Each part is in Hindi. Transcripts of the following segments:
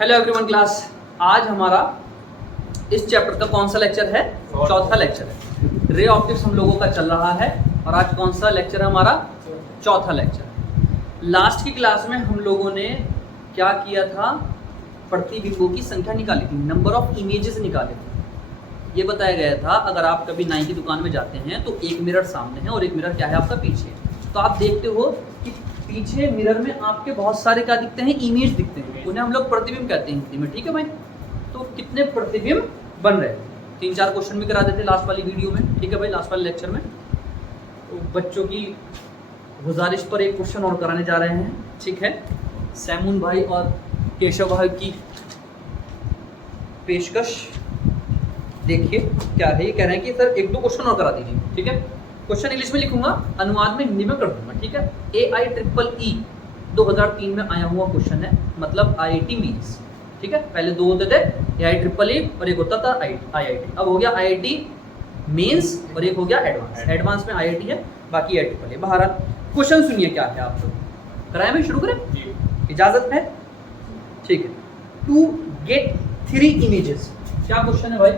हेलो एवरीवन क्लास, आज हमारा इस चैप्टर का कौन सा लेक्चर है? चौथा लेक्चर है। रे ऑप्टिक्स हम लोगों का चल रहा है और आज कौन सा लेक्चर है हमारा? चौथा लेक्चर। लास्ट की क्लास में हम लोगों ने क्या किया था? प्रतिबिंबों की संख्या निकाली थी, नंबर ऑफ इमेजेस निकाले थे। ये बताया गया था अगर आप कभी नाई की दुकान में जाते हैं तो एक मिरर सामने है और एक मिरर क्या है आपका पीछे। तो आप देखते हो कि पीछे मिरर में आपके बहुत सारे क्या दिखते हैं? इमेज दिखते हैं। उन्हें हम लोग प्रतिबिंब कहते हैं हिंदी में, ठीक है भाई? तो कितने प्रतिबिंब बन रहे हैं? 3-4 क्वेश्चन भी करा देते लास्ट वाली वीडियो में, ठीक है भाई, लास्ट वाले लेक्चर में। तो बच्चों की गुजारिश पर एक क्वेश्चन और कराने जा रहे हैं, ठीक है? सैमुन भाई और केशव भाई की पेशकश देखिए क्या है। ये कह रहे हैं कि सर 1-2 क्वेश्चन और करा दीजिए, ठीक है? क्वेश्चन इंग्लिश में लिखूंगा, अनुवाद में हिंदी में कर दूंगा, ठीक है? AIEEE 2003 में आया हुआ क्वेश्चन है, मतलब IIT मीन्स, ठीक है? पहले 2 होते थे, AIEEE और एक होता था IIT। अब हो गया IIT मेंस और एक हो गया एडवांस। एडवांस में IIT है, बाकी IIEEE। बहरहाल क्वेश्चन सुनिए क्या है आप लोग। कराए में शुरू करें? इजाजत है? ठीक है। टू गेट 3 इमेजेस, क्या क्वेश्चन है भाई?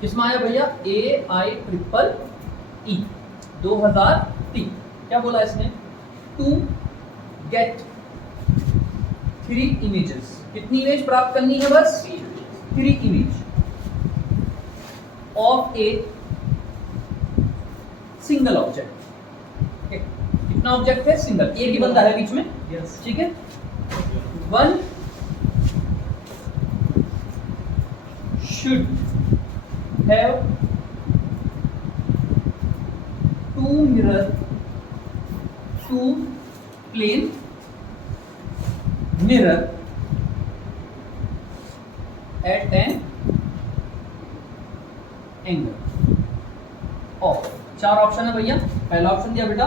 किसमें आया भैया? AIEEE 2003। क्या बोला इसने? To get 3 images. कितनी इमेज प्राप्त करनी है? बस 3 image of a single object. कितना ऑब्जेक्ट है? सिंगल, एक ही बंदा है बीच में, ठीक है? One should have 2 mirror, 2 plane mirror at an angle of 4 option है भैया। पहला ऑप्शन दिया बेटा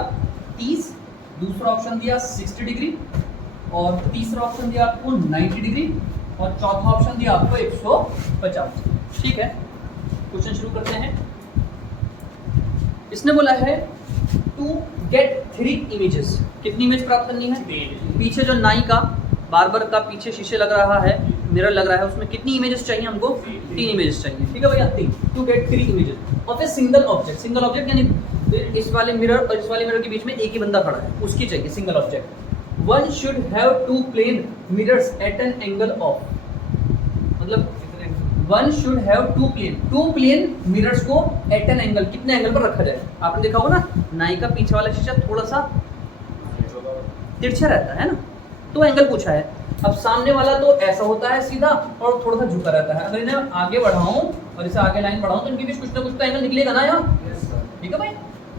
30, दूसरा ऑप्शन दिया 60 डिग्री और तीसरा ऑप्शन दिया आपको 90 डिग्री और चौथा ऑप्शन दिया आपको 150, ठीक है? क्वेश्चन शुरू करते हैं। इसने बोला है टू गेट 3 इमेजेस। कितनी इमेज प्राप्त करनी है? पीछे जो नाई का बार्बर का पीछे शीशे लग रहा है, मिरर लग रहा है, उसमें कितनी इमेजेस चाहिए हमको? 3 इमेजेस चाहिए, ठीक है भैया? 3। To get 3 images of a single object. Single object यानी इस वाले मिरर और इस वाले मिरर के बीच में एक ही बंदा खड़ा है, उसकी चाहिए single object. One should have 2 plane mirrors at an angle of, मतलब one should have 2 plane mirrors को एट एन एंगल, कितने एंगल पर रखा जाए? आपने देखा होगा ना, नाई का पीछे वाला शीशा थोड़ा सा तिरछा रहता है ना, तो एंगल पूछा है। अब सामने वाला तो ऐसा होता है सीधा और थोड़ा सा झुका रहता है। अगर इन्हें आगे बढ़ाऊं और इसे आगे लाइन बढ़ाऊं तो इनके बीच कुछ ना कुछ तो एंगल निकलेगा ना यार, ठीक है भाई?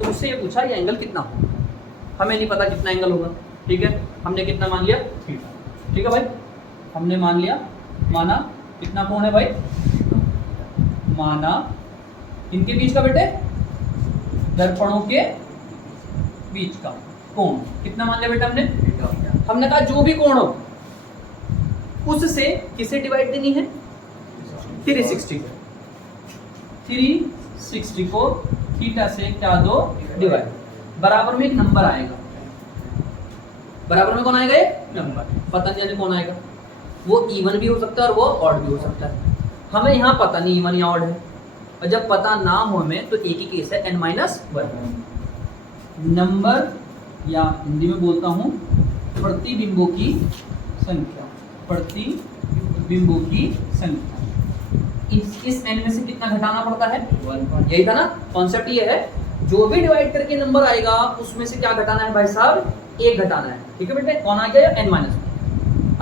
तो उससे ये पूछा ये एंगल कितना होगा। हमें नहीं पता कितना एंगल होगा, ठीक है? हमने कितना मान लिया? थीटा, ठीक है भाई? हमने मान लिया, माना कितना कोण है भाई? माना इनके बीच का बेटे, दर्पणों के बीच का कोण कितना मान लिया बेटा हमने? हमने कहा जो भी कोण हो उससे किसे डिवाइड देनी है? 360 को थीटा से क्या दो? डिवाइड। बराबर में एक नंबर आएगा, बराबर में कौन आएगा? एक नंबर। पता नहीं जाने कौन आएगा, वो इवन भी हो सकता है और वो ऑड भी हो सकता है। हमें यहाँ पता नहीं इवन या ऑड है, और जब पता ना हो हमें तो एक ही केस है n-1 नंबर, या हिंदी में बोलता हूँ प्रतिबिंबों की संख्या। प्रतिबिंबों की संख्या इस n में से कितना घटाना पड़ता है? 1। यही था ना कॉन्सेप्ट? ये है जो भी डिवाइड करके नंबर आएगा उसमें से क्या घटाना है भाई साहब? 1 घटाना है, ठीक है बेटे? कौन आ गया? n-1।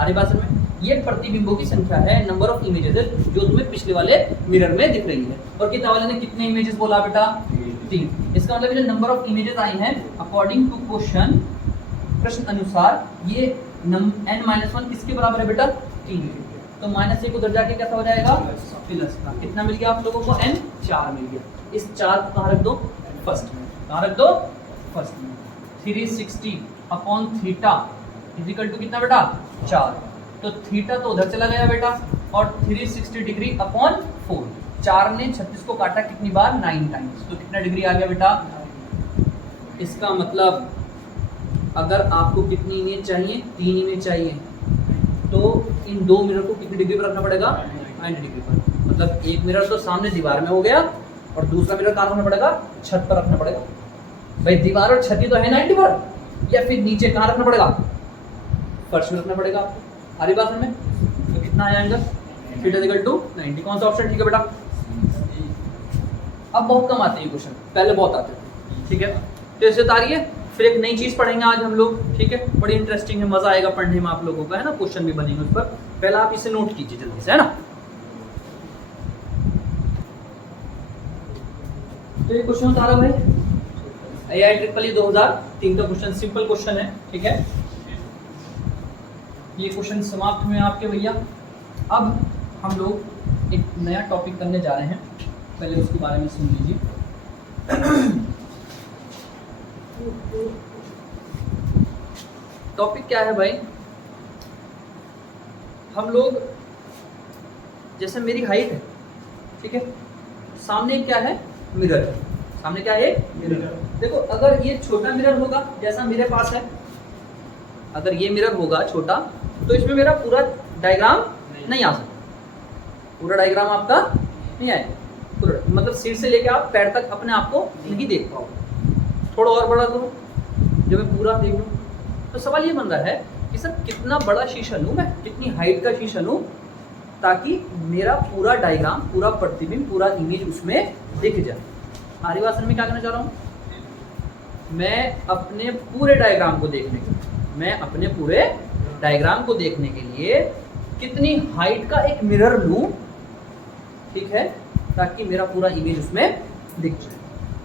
आधे भाषण में ये प्रतिबिंबों की संख्या है, नंबर ऑफ इमेजेस जो तुम्हें पिछले वाले मिरर में दिख रही है। और कितना वाले ने कितने इमेजेस बोला बेटा? 3। इसका मतलब जो नंबर ऑफ इमेजेस आई हैं अकॉर्डिंग टू क्वेश्चन, प्रश्न अनुसार ये n-1 किसके बराबर है बेटा? 3। तो -1 उधर जाके कैसा हो जाएगा? प्लस का। कितना मिल गया आप लोगों को? n 4 मिल गया। इस 4 को कहाँ रख दो? फर्स्ट में। कहाँ रख दो? फर्स्ट में। 360 अपॉन थीटा इक्वल टू कितना बेटा? 4। तो थीटा तो उधर चला गया बेटा, और 360 डिग्री अपॉन 4। 4 ने 36 को काटा कितनी बार? 9 टाइम्स। तो कितना डिग्री आ गया बेटा? इसका मतलब अगर आपको कितनी इमेज चाहिए? 3 इमेज चाहिए, तो इन दो मिरर को कितनी डिग्री पर रखना पड़ेगा? 90 डिग्री पर। मतलब एक मिरर तो सामने दीवार में हो गया और दूसरा मिरर कहाँ रखना पड़ेगा? छत पर रखना पड़ेगा। भाई दीवार और छत ही तो है 90 पर, या फिर नीचे कहाँ रखना पड़ेगा? फर्श में रखना पड़ेगा आपको। आ रही बात में? तो कितना आया एंगल? Theta equal to 90। कौन सा ऑप्शन ठीक है बेटा? अब बहुत कम आते हैं क्वेश्चन, पहले बहुत आते थे। ठीक है, तो इससे तारिए फिर एक नई चीज पढ़ेंगे आज हम लोग। ठीक है, बड़ी इंटरेस्टिंग है, मजा आएगा पढ़ने में आप लोगों का, है ना। क्वेश्चन भी बनेंगे उस पर, पहले आप इसे नोट कीजिए जल्दी से, है ना। तो ये क्वेश्चन बता रहा भाई AIEEE 2003 का क्वेश्चन, सिंपल क्वेश्चन है। ठीक है, ये क्वेश्चन समाप्त हुए आपके भैया। अब हम लोग एक नया टॉपिक करने जा रहे हैं, पहले उसके बारे में सुन लीजिए। टॉपिक क्या है भाई? हम लोग, जैसे मेरी हाइट है, ठीक है, सामने क्या है? मिरर है। सामने क्या है? मिरर। देखो अगर ये छोटा मिरर होगा जैसा मेरे पास है, अगर ये मिरर होगा छोटा, तो इसमें मेरा पूरा डायग्राम नहीं आ सकता। पूरा डायग्राम आपका नहीं आएगा, पूरा मतलब सिर से लेके आप पैर तक अपने आप को नहीं देख पाओगे। थोड़ा और बड़ा करो, जब मैं पूरा देख लूँ, तो सवाल ये बन रहा है कि सर कितना बड़ा शीशा लूँ मैं, कितनी हाइट का शीशा लूँ, ताकि मेरा पूरा डायग्राम, पूरा प्रतिबिंब, पूरा इमेज उसमें दिख जाए। आरी वासन में क्या करना चाह रहा हूँ मैं? अपने पूरे डायग्राम को देखने के लिए, मैं अपने पूरे डायग्राम को देखने के लिए कितनी हाइट का एक मिरर लूँ, ठीक है, ताकि मेरा पूरा इमेज उसमें दिख जाए।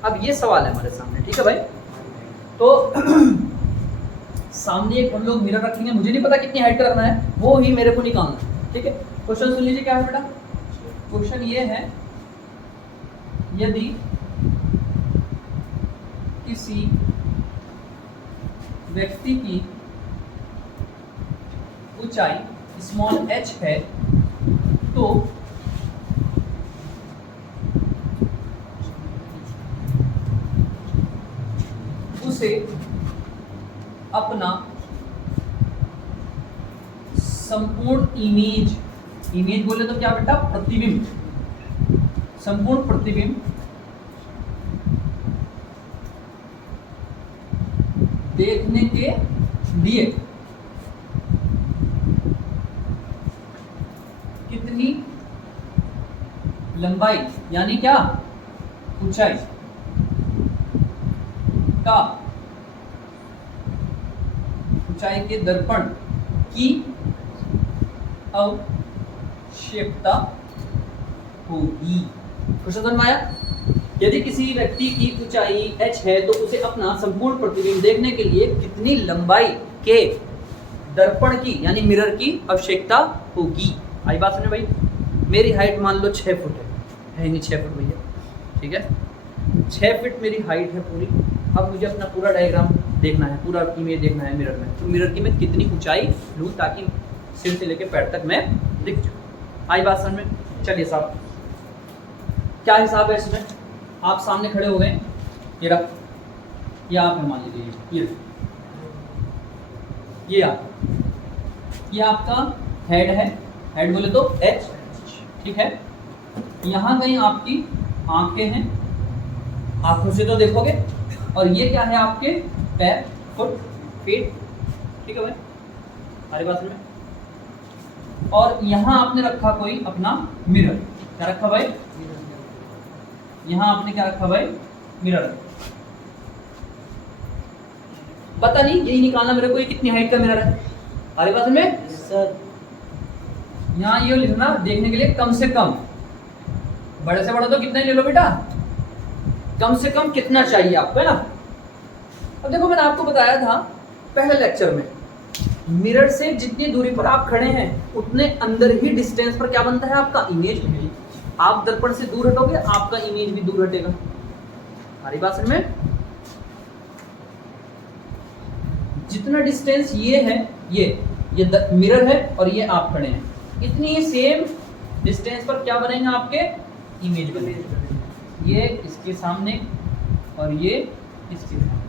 अब ये सवाल है हमारे सामने, ठीक है भाई। तो सामने एक हम लोग मिरर रखेंगे, मुझे नहीं पता कितनी हाइट का रखना है, वो ही मेरे को निकालना है। ठीक है, क्वेश्चन सुन लीजिए क्या है बेटा। क्वेश्चन ये है, यदि किसी व्यक्ति की ऊंचाई स्मॉल h है, तो उसे अपना संपूर्ण इमेज, इमेज बोले तो क्या बेटा? प्रतिबिंब, संपूर्ण प्रतिबिंब देखने के लिए कितनी लंबाई, यानी क्या? ऊंचाई का, ऊंचाई के दर्पण की आवश्यकता होगी। क्वेश्चन समझ में आया? यदि किसी व्यक्ति की ऊंचाई h है, तो उसे अपना संपूर्ण प्रतिबिंब देखने के लिए कितनी लंबाई के दर्पण की, यानी मिरर की आवश्यकता होगी। आई बात समझ भाई? मेरी हाइट मान लो 6 फुट है नहीं 6 फुट भैया, ठीक है, 6 फीट मेरी हाइट है पूरी। अब मुझे अपना पूरा डायग्राम देखना है, पूरा इमेज देखना है मिरर में, तो मिरर की मैं कितनी ऊंचाई लूँ ताकि सिर से लेकर पैर तक मैं दिख जाऊँ। आई बात समझ में? चलिए साहब, क्या हिसाब है इसमें? आप सामने खड़े हो गए, ये रख, ये आप है मान लीजिए, ये आप, ये आपका हेड है, हेड बोले तो h, ठीक है। यहाँ कहीं आपकी आंखें हैं, आंखों से तो देखोगे, और ये क्या है? आपके पैर, फुट, फीट, ठीक है भाई, हमारी बात में। और यहाँ आपने रखा कोई अपना मिरर, क्या रखा भाई? यहाँ आपने क्या रखा भाई? मिरर। पता नहीं, यही निकालना मेरे को, ये कितनी हाइट का मिरर है। हमारी बात में सर, यहाँ ये लिखना देखने के लिए कम से कम, बड़े से बड़ा तो कितना ही ले लो बेटा, कम से कम कितना चाहिए आपको, है ना। अब देखो मैंने आपको बताया था पहले लेक्चर में, मिरर से जितनी दूरी पर आप खड़े हैं उतने अंदर ही डिस्टेंस पर क्या बनता है? आपका इमेज। आप दर्पण से दूर हटोगे, आपका इमेज भी दूर हटेगा। हमारी बात समझ में? जितना डिस्टेंस ये है, ये मिरर है और ये आप खड़े हैं, इतनी सेम डिस्टेंस पर क्या बनेंगे? आपके इमेज बनेंगे। ये इसके सामने और ये इसके सामने,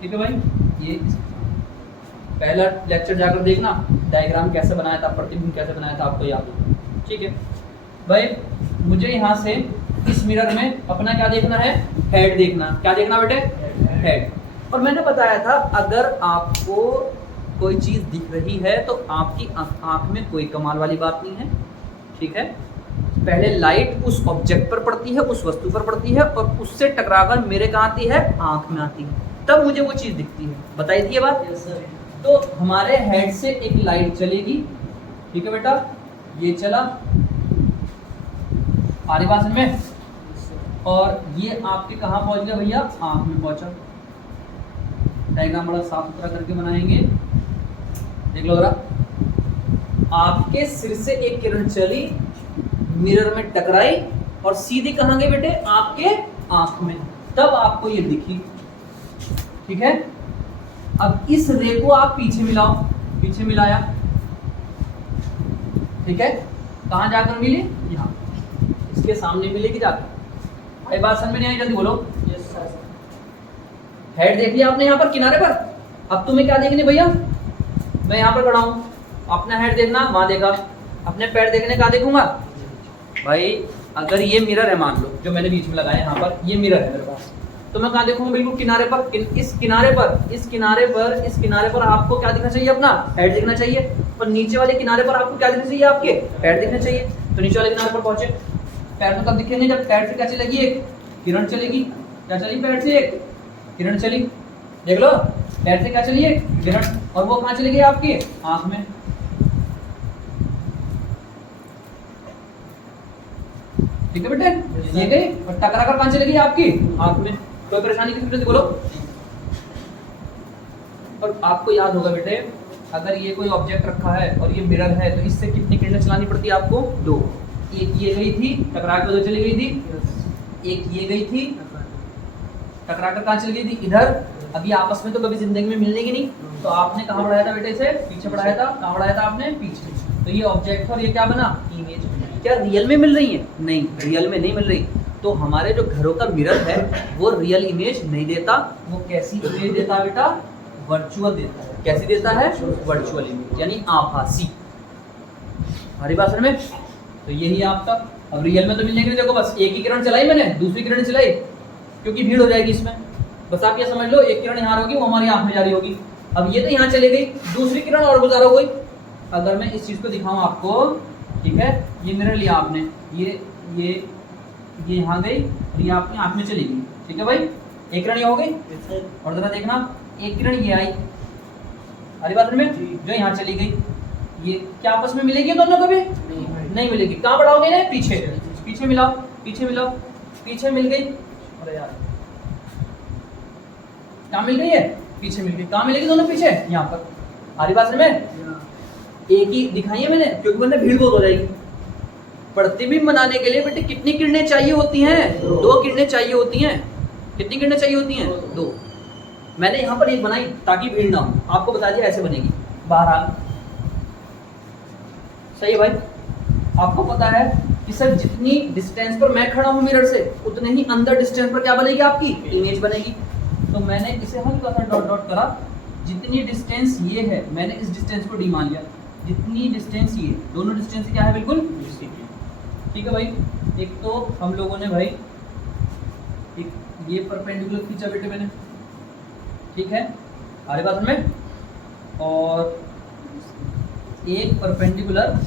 ठीक है भाई, ये इसके सामने। पहला लेक्चर जाकर देखना, डायग्राम कैसे बनाया था, प्रतिबिंब कैसे बनाया था आपको याद होगा। ठीक है भाई, मुझे यहाँ से इस मिरर में अपना क्या देखना है, हेड देखना। क्या देखना बेटे, हेड। और मैंने बताया था अगर आपको कोई चीज़ दिख रही है तो आपकी आँख में कोई कमाल वाली बात नहीं है। ठीक है, पहले लाइट उस ऑब्जेक्ट पर पड़ती है, उस वस्तु पर पड़ती है और उससे टकराकर मेरे कहाँ आती है, आँख में आती है, तब मुझे वो चीज़ दिखती है। बताई थी ये बात। तो हमारे हेड से एक लाइट चलेगी। ठीक है बेटा, ये चला आरी बात में, और ये आपके कहाँ पहुंच गया भैया, आँख में पहुंचा। डायग्राम बड़ा साफ सुथरा करके बनाएंगे, देख लो जरा। आपके सिर से एक किरण चली, मिरर में टकराई और सीधी कहाँ गई बेटे, आपके आँख में, तब आपको ये दिखी। ठीक है, अब इस रे को आप पीछे मिलाओ, पीछे मिलाया। ठीक है, कहाँ जाकर मिली, यहाँ इसके सामने मिलेगी जाकर। ये बात समझ में नहीं आई, जल्दी बोलो। हेड देख लिया आपने यहाँ पर किनारे पर। अब तुम्हें क्या देखनी भैया, मैं यहाँ पर खड़ा हूँ, अपना हेड देखना, वहां देखा, अपने पैर देखने का देखूंगा भाई। अगर ये मिरर है, मान लो जो मैंने बीच में लगाया यहाँ पर, ये मिरर है मेरे पास, तो मैं कहाँ देखूंगा, बिल्कुल किनारे पर। इस किनारे पर आपको क्या दिखना चाहिए, अपना हेड दिखना चाहिए। और नीचे वाले किनारे पर आपको क्या दिखना चाहिए, आपके पैर दिखना चाहिए। तो नीचे वाले किनारे पर पहुंचे, पैर तो तब दिखेंगे जब पैर से क्या चलेगी, एक किरण चलेगी। क्या चली, पैर से एक किरण चली, देख लो, पैर से क्या चली, एक किरण, और वो कहाँ चली गई, आपकी आंख में। ठीक है बेटे, ये गई और टकरा कर कहाँ चली गई, आपकी आंख में। कोई परेशानी किसी से बोलो। और आपको याद होगा बेटे, अगर ये कोई ऑब्जेक्ट रखा है और ये मिरर है, तो इससे कितनी किरणें चलानी पड़ती है आपको, दो। एक ये गई थी, टकरा कर उधर चली गई थी, एक ये गई थी, टकरा कर कहाँ चली गई थी, इधर। अभी आपस में तो कभी जिंदगी में मिलने की नहीं, तो आपने कहाँ बढ़ाया था बेटे, इसे पीछे बढ़ाया था। कहाँ बढ़ाया था आपने, पीछे। तो ये ऑब्जेक्ट और ये क्या बना, इमेज। क्या रियल में मिल रही है, नहीं, रियल में नहीं मिल रही। तो हमारे जो घरों का मिरर है वो रियल इमेज नहीं देता, वो कैसी इमेज देता है बेटा, वर्चुअल देता है। कैसी देता है, वर्चुअल इमेज, यानी आभासी। हमारी बात समझ में। तो यही आपका, अब रियल में तो मिलने के लिए देखो, बस एक ही किरण चलाई मैंने, दूसरी किरण चलाई, क्योंकि भीड़ हो जाएगी इसमें। बस आप ये समझ लो, एक किरण यहाँ होगी, वो हमारी आंख में जा रही होगी। अब ये तो यहाँ चली गई, दूसरी किरण और गुजारा हो गई। अगर मैं इस चीज को दिखाऊं आपको, ठीक है, ये मिरर लिया आपने, ये यहाँ गई और ये आपकी आंख में चली गई। ठीक है भाई, एक किरण ये हो गई, और जरा देखना, एक किरण ये आई, हमारी बात में, जो यहाँ चली गई। ये क्या आपस में मिलेगी दोनों कभी, नहीं मिलेगी। कहाँ बढ़ाओगे ना, पीछे, पीछे मिलाओ, पीछे मिलाओ, पीछे मिल गई। अरे यार, कहाँ मिल गई है, पीछे मिल गई। कहाँ मिलेगी दोनों, पीछे, यहाँ पर। हमारी बात में एक ही दिखाई है मैंने, क्योंकि वरना भीड़ बहुत हो जाएगी। प्रतिबिंब बनाने के लिए बेटे कितनी किरणें चाहिए होती हैं, दो किरणें चाहिए होती हैं। कितनी किरणें चाहिए होती हैं, दो। मैंने यहाँ पर एक बनाई ताकि भीड़ ना हो, आपको बता दिया ऐसे बनेगी। बहरहाल सही है भाई, आपको पता है कि सर जितनी डिस्टेंस पर मैं खड़ा हूँ मिरर से, उतने ही अंदर डिस्टेंस पर क्या बनेगी, आपकी इमेज बनेगी। तो मैंने इसे हल्का सा डॉट डॉट करा, जितनी डिस्टेंस ये है मैंने इस डिस्टेंस को डी मान लिया, जितनी डिस्टेंस ये, दोनों डिस्टेंस क्या है, बिल्कुल। ठीक है भाई, एक तो हम लोगों ने भाई एक ये परपेंडिकुलर खींचा बेटे मैंने, ठीक है, आगे बात में, और एक परपेंडिकुलर,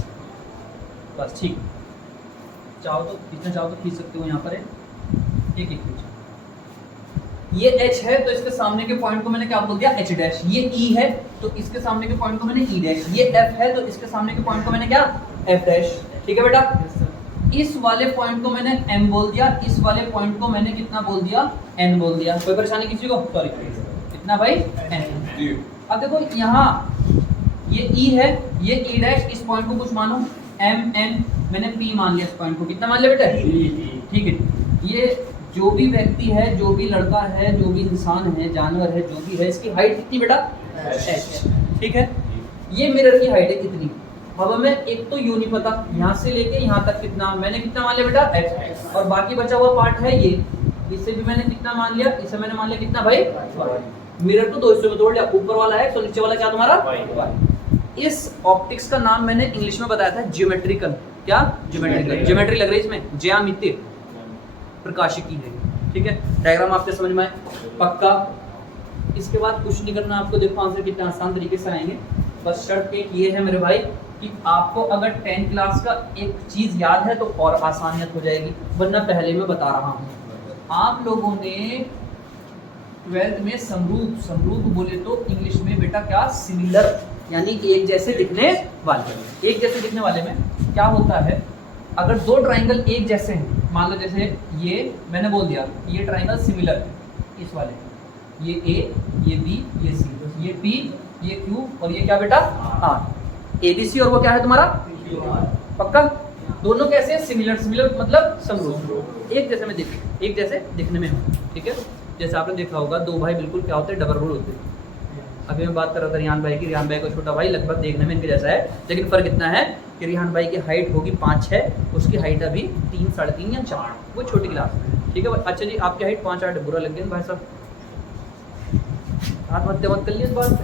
बस ठीक। चाहो तो खींचना, चाहो तो खींच सकते हो यहाँ पर एक एक खींचा। ये H है तो इसके सामने के पॉइंट को मैंने क्या बोल दिया, H डैश। ये E है तो इसके सामने के पॉइंट को मैंने E डैश। ये F है तो इसके सामने के पॉइंट को मैंने क्या, F डैश। ठीक है बेटा, इस वाले पॉइंट को मैंने M बोल दिया, इस वाले पॉइंट को मैंने कितना बोल दिया, N बोल दिया। कोई परेशानी किसी को, सॉरी, कितना भाई, N। अब देखो यहाँ ये E है, ये E डैश, इस पॉइंट को कुछ मानो M N, मैंने P मान लिया, इस पॉइंट को कितना मान लिया बेटा, ठीक है। ये जो भी व्यक्ति है, जो भी लड़का है, जो भी इंसान है, जानवर है, जो भी है, इसकी हाइट कितनी बेटा, H। ठीक है, ये मिरर की हाइट है कितनी। अब हमें एक तो यू नहीं पता, यहाँ से लेके यहाँ तक कितना, मैंने कितना मान लिया बेटा, H। और बाकी बचा हुआ पार्ट है ये, इसे भी मैंने कितना मान लिया, इसे मैंने मान लिया कितना भाई, मिरर तो दो हिस्सों में तोड़ लिया, ऊपर वाला है तो नीचे वाला क्या तुम्हारा, इस ऑप्टिक्स का नाम मैंने इंग्लिश में बताया था ज्योमेट्रिकल। क्या? ज्योमेट्रिकल। ज्योमेट्री लग रही है इसमें, ज्यामिति, प्रकाशिकी है। ठीक है, डायग्राम आपके समझ में आए? पक्का? इसके बाद कुछ नहीं करना आपको। देखो आंसर कितने आसान तरीके से आएंगे। बस शर्त एक ये है मेरे भाई कि आपको अगर 10th क्लास का एक चीज याद है तो और आसानियत हो जाएगी, वरना पहले मैं बता रहा हूँ। आप लोगों ने 12th में समरूप बोले तो इंग्लिश में बेटा क्या? सिमिलर, यानी एक जैसे दिखने वाले। एक जैसे दिखने वाले में क्या होता है, अगर दो ट्राइंगल एक जैसे हैं, मान लो जैसे ये मैंने बोल दिया ये ट्राइंगल सिमिलर है, इस वाले, ये ए, ये बी, ये सी, ये पी, ये क्यू और ये क्या बेटा? आर। ABC और वो क्या है तुम्हारा? पक्का? दोनों कैसे हैं? सिमिलर। सिमिलर मतलब समरूप, एक जैसे में एक जैसे दिखने में हो। ठीक है, जैसे आपने देखा होगा दो भाई बिल्कुल क्या होते हैं? डबल रोल होते हैं। अभी मैं बात कर रहा था रिहान भाई की। रिहान भाई का छोटा भाई लगभग देखने में इनके जैसा है, लेकिन फर्क इतना है कि रिहान भाई की हाइट होगी 5-6, उसकी हाइट अभी 3, 3.5 या 4, वो छोटी क्लास में। ठीक है, अच्छा जी आपकी हाइट 5-8, बुरा लग गया भाई साहब, हाथ मत कर लिए इस बात पे।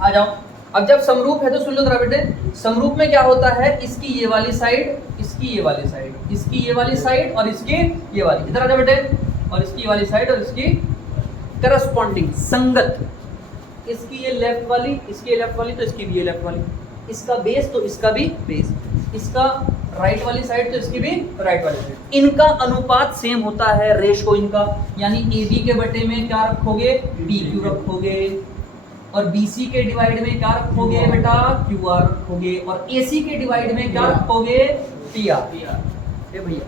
आ जाओ, अब जब समरूप है तो सुन लो जरा बेटे। समरूप में क्या होता है? इसकी ये वाली साइड, इसकी ये वाली साइड, इसकी ये वाली साइड और इसकी ये वाली, इधर आ जाओ बेटे, और इसकी वाली साइड और इसकी करस्पॉन्डिंग, संगत। इसकी ये लेफ्ट वाली, इसकी ये लेफ्ट वाली तो इसकी भी ये लेफ्ट वाली, इसका बेस तो इसका भी बेस, इसका राइट वाली साइड तो इसकी भी राइट वाली साइड। इनका अनुपात सेम होता है, रेशो इनका, यानी AB के बटे में क्या रखोगे? PQ रखोगे, और BC के डिवाइड में क्या रखोगे बेटा? QR रखोगे, और AC के डिवाइड में क्या रखोगे? PR। ए भैया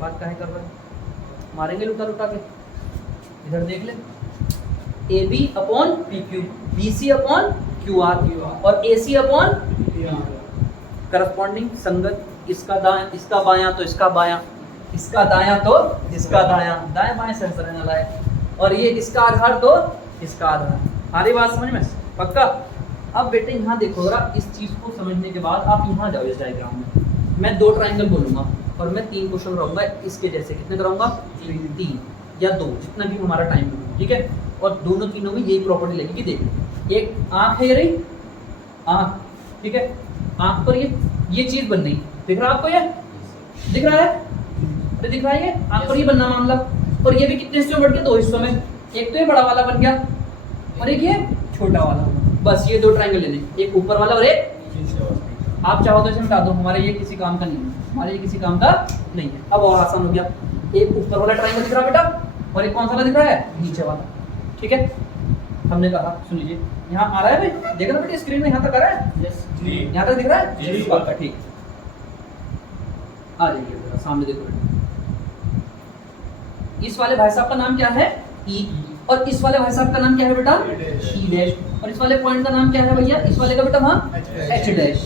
बात काहे कर रहे हो? मारेंगे लुटा के, इधर देख ले। AB upon PQ, BC upon QR और AC अपॉन करस्पॉन्डिंग, संगत। इसका दायां, इसका बायां तो इसका बायां, इसका दायां तो इसका दायां, दाएं बाएं सेंसर रहने वाला है, और ये इसका आधार तो इसका आधार। सारी बात समझ में? पक्का? अब बेटे यहाँ देखो जरा, इस चीज को समझने के बाद आप यहाँ जाओ इस डायग्राम में। मैं 2 ट्राइंगल बोलूंगा और मैं 3 क्वेश्चन कराऊंगा इसके जैसे। कितने कराऊंगा? 3 या 2, जितना भी हमारा टाइम है। ठीक है, और दोनों तीनों में यही प्रॉपर्टी लगेगी। देख, एक आंख है, ये रही आंख। ठीक है, आंख पर ये चीज बन रही, दिख रहा है आपको? ये दिख रहा है? तो दिख रहा है, ये आंख पर ये बनना मामला। और ये भी कितने हिस्सों में बढ़ गया? 2 हिस्सों में। एक तो ये बड़ा वाला बन गया और एक ये छोटा वाला। बस ये 2 ट्राइंगल लेने, एक ऊपर वाला और एक, आप चाहो तो इसे मिटा दो, हमारे ये किसी काम का नहीं है, हमारे ये किसी काम का नहीं है। अब और आसान हो गया। एक ऊपर वाला ट्राइंगल दिख रहा है बेटा, और एक कौन सा दिख रहा है? नीचे वाला। ठीक है, हमने कहा, सुन लीजिए, यहाँ आ रहा है भाई, देखो ना बेटे स्क्रीन में, यहाँ तक आ रहा है? यहाँ तक दिख रहा है? ठीक, आ जाइए सामने देखो बेटा। इस वाले भाई साहब का नाम क्या है? E, और इस वाले भाई साहब का नाम क्या है बेटा? E dash. और इस वाले पॉइंट का नाम क्या है भैया? इस वाले का बेटा वहाँ H डैश।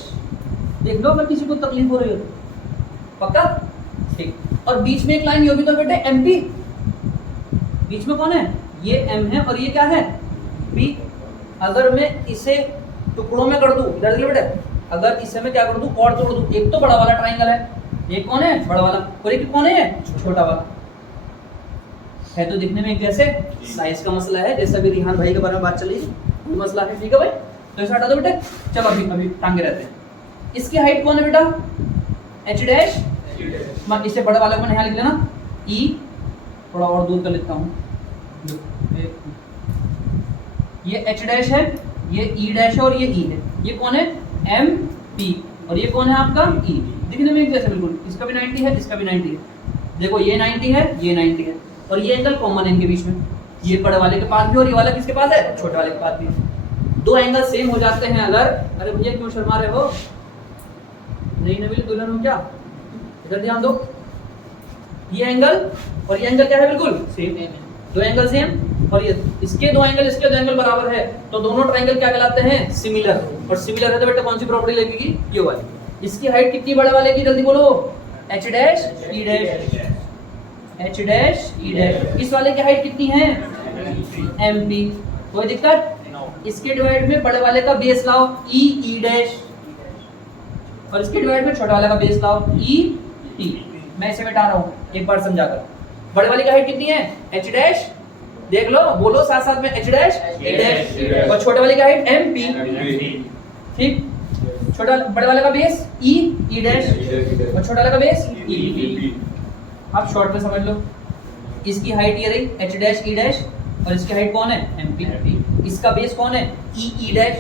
देख लो अगर किसी को तकलीफ हो रही हो, पक्का? ठीक, और बीच में एक लाइन ये भी तो बेटे MP। बीच में कौन है? ये M है, और ये क्या है? B। अगर मैं इसे टुकड़ों में कर दूं, इधर देखिए बेटे, अगर इसे मैं क्या कर दूं? और तोड़ दूं। एक तो बड़ा वाला ट्राइंगल है, एक कौन है? बड़ा वाला, और एक कौन है? छोटा वाला है। तो दिखने में एक जैसे, साइज का मसला है, जैसे अभी रिहान भाई के बारे में बात चली, कोई मसला है? ठीक है भाई, तो इसे हटा दो बेटे। चलो अभी टांगे रहते हैं। इसकी हाइट कौन है बेटा? H dash. मैं इसे बड़े वाले को यहाँ लिख लेना E, थोड़ा और दूर कर लेता हूँ। ये H डैश है, ये E डैश है, और ये E है। ये कौन है? MP, और ये कौन है आपका? E। दिखने में एक जैसे बिल्कुल, इसका भी 90 है, इसका भी 90 है। देखो ये 90 है, ये 90 है, और ये एंगल कॉमन है इनके बीच में। ये बड़े वाले के पास भी और ये वाला किसके पास है? छोटे वाले के पास भी। 2 एंगल सेम हो जाते हैं अगर, अरे भैया क्यों शर्मा रहे हो? नहीं नवीन दुल्हन हो क्या? इधर ध्यान दो, ये एंगल और ये एंगल क्या है? बिल्कुल सेम है। 2 एंगल सेम, और ये इसके 2 एंगल, इसके 2 एंगल बराबर है, तो दोनों ट्राइंगल क्या कहलाते हैं? सिमिलर। और सिमिलर है तो बेटा कौन सी प्रॉपर्टी लगेगी? ये वाली। इसकी हाइट कितनी बड़े वाले की? जल्दी बोलो। H dash E dash, H dash E dash. इस वाले की हाइट कितनी है? MP। कोई दिक्कत? इसके डिवाइड में बड़े वाले का बेस लाओ E डैश, और इसके डिवाइड में छोटे वाले का बेस लाओ E। मैं इसे मिटा रहा हूँ एक बार समझाकर। बड़े वाले की हाइट कितनी है? H डैश, देख लो, बोलो साथ साथ में, H डैश E डैश, और छोटे वाले की हाइट MP। ठीक, छोटा बड़े वाले का बेस ई ई डैश और छोटा वाले का बेस ई। आप शॉर्ट में समझ लो, इसकी हाइट ये रही एच डैश ई डैश और इसकी हाइट कौन है एम पी। इसका बेस कौन है ई ई डैश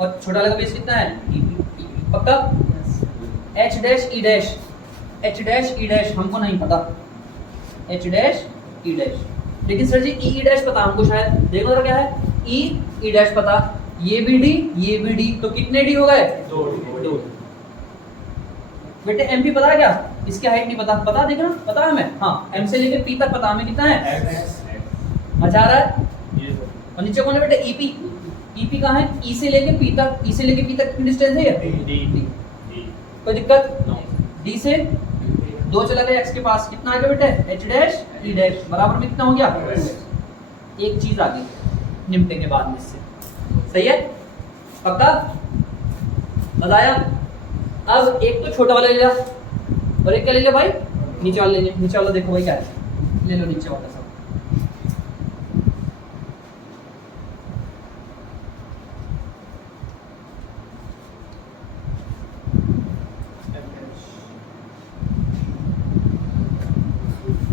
और छोटा वाला का बेस कितना है ई पी। पक्का? H dash E dash, H dash E dash हमको नहीं पता, एच डैश ई डैश, लेकिन सर जी ई ई डैश पता हमको शायद। देखो जरा क्या है ई ई डैश पता, ये भी डी, तो कितने डी हो गए? दो। बेटे एम पी पता है क्या? इसकी हाइट नहीं पता, पता देखना पता है हमें, हाँ एम से लेके पी तक पता हमें कितना है। मजा आ रहा है? और नीचे कौन है बेटे ईपी, ईपी कहाँ है? ई से लेके पी तक, ई से लेके पी तक कितनी डिस्टेंस है ये? कोई दिक्कत? डी से 2 चला गया एक्स के पास, कितना आ गया बेटे एच डैश ई डैश बराबर में कितना हो गया? एक चीज आ गई निपटेंगे बाद में इससे, सही है? पक्का? बताया? अब एक तो छोटा वाला ले लिया और एक क्या ले लिया भाई? नीचे वाला ले लिया। नीचे वाला देखो भाई क्या है, ले लो नीचे वाला सब।